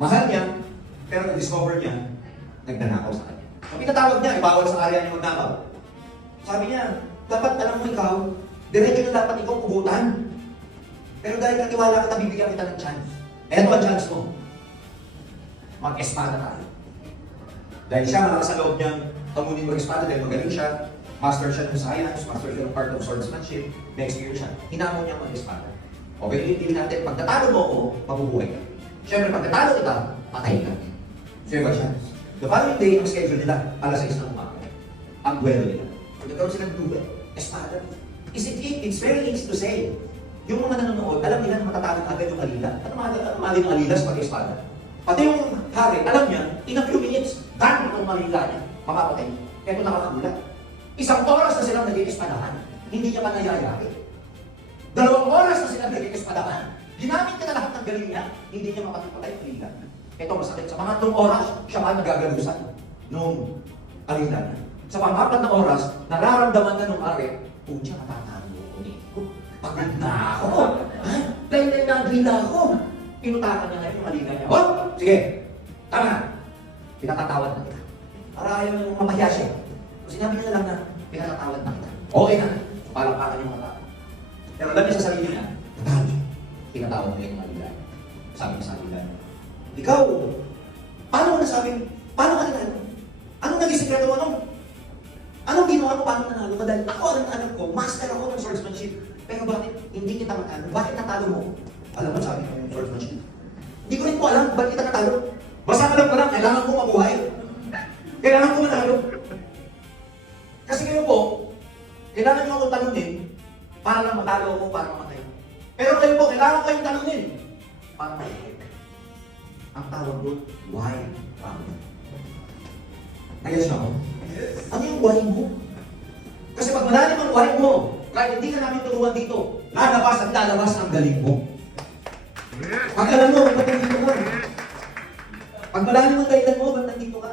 Mahal niya, pero na-discover niya, nagnanakaw sa kanya. Ang pinatawag niya, bawal sa area niya magnakaw. Sabi niya, dapat alam mo ikaw, diretso na dapat ikaw pugutan. Pero dahil katiwala kita, bibigyan kita ng chance. Eto ang chance mo. Mag-espada tayo. Dahil siya, malakas sa loob niyang tamunin mag-espada dahil magaling siya, master siya ng science, master siya ng part of swordsmanship, may experience siya. Hinamon niya mag-espada. Okay, hindi natin, pag natalo mo ako, mabubuhay ka. Siyempre, pag natalo kita, patay ka. So, yung chance. The following day, ang schedule nila, alas 6 ng umaga. Ang duelo nila. Nagkaroon sila ng duel, espada. It's very easy to say. Yung mga nanonood, alam nila na matatalo agad yung alila. Ano mali ng alila sa pag-espada? Pati yung hari, alam niya, in a few minutes, dahil ang malila niya, makapatay. Ito nakakagulat. Isang oras na silang nag-iespadahan, hindi niya pa nayayari. 2 oras na silang nag-iespadahan, ginamit niya na lahat ng galing niya, hindi niya mapatipatay ang alila. Ito masakit. Sa mga 3 oras, siya pa nagagalusan nung alila niya. Sa pang-4 na oras, nararamdaman na nung ari, pucha, matatalo ko nito. Pagod na ako. Ha? Lain-lain na ang alila ko. Pinutakan niya ngayon yung alila niya. Oh, sige, tama na. Pinakatawad na kita. Para ayaw nyo mapahiya siya. Sinabi niya lang na, pinakatawad na kita. Okay na. Palakpakan yung mga tao. Pero alam niya sa sarili niya, natalo. Pinatawad niya yung alila. Sabi niya sa alila niya, ikaw, paano mo nasabing, paano ka nanalo? Anong naging sikreto mo? Anong ginawa mo paano nanalo ka? Dahil ako ang alam ko, master ako ng swordsmanship. Pero bakit hindi kita matalo? Bakit natalo mo? Alam mo, sabi ko yung swordsmanship. Hindi ko rin po alam, bakit kita natalo? Basta alam ko lang, kailangan ko mabuhay. Kailangan ko manalo. Kasi kayo po, kailangan nyo akong talunin para lang matalo ako, para mamatay. Pero kayo po, kailangan kayong talunin para mamatay. Ang tawag doon, why problem? Nagets na ako? Ano yung why mo? Kasi pag malalim ang why mo, kahit hindi ka namin tulungan dito, lalabas at lalabas ang galing mo. Pag alam mo, ba't nandito ka? Pag malalim ang dahilan mo, ba't nandito ka?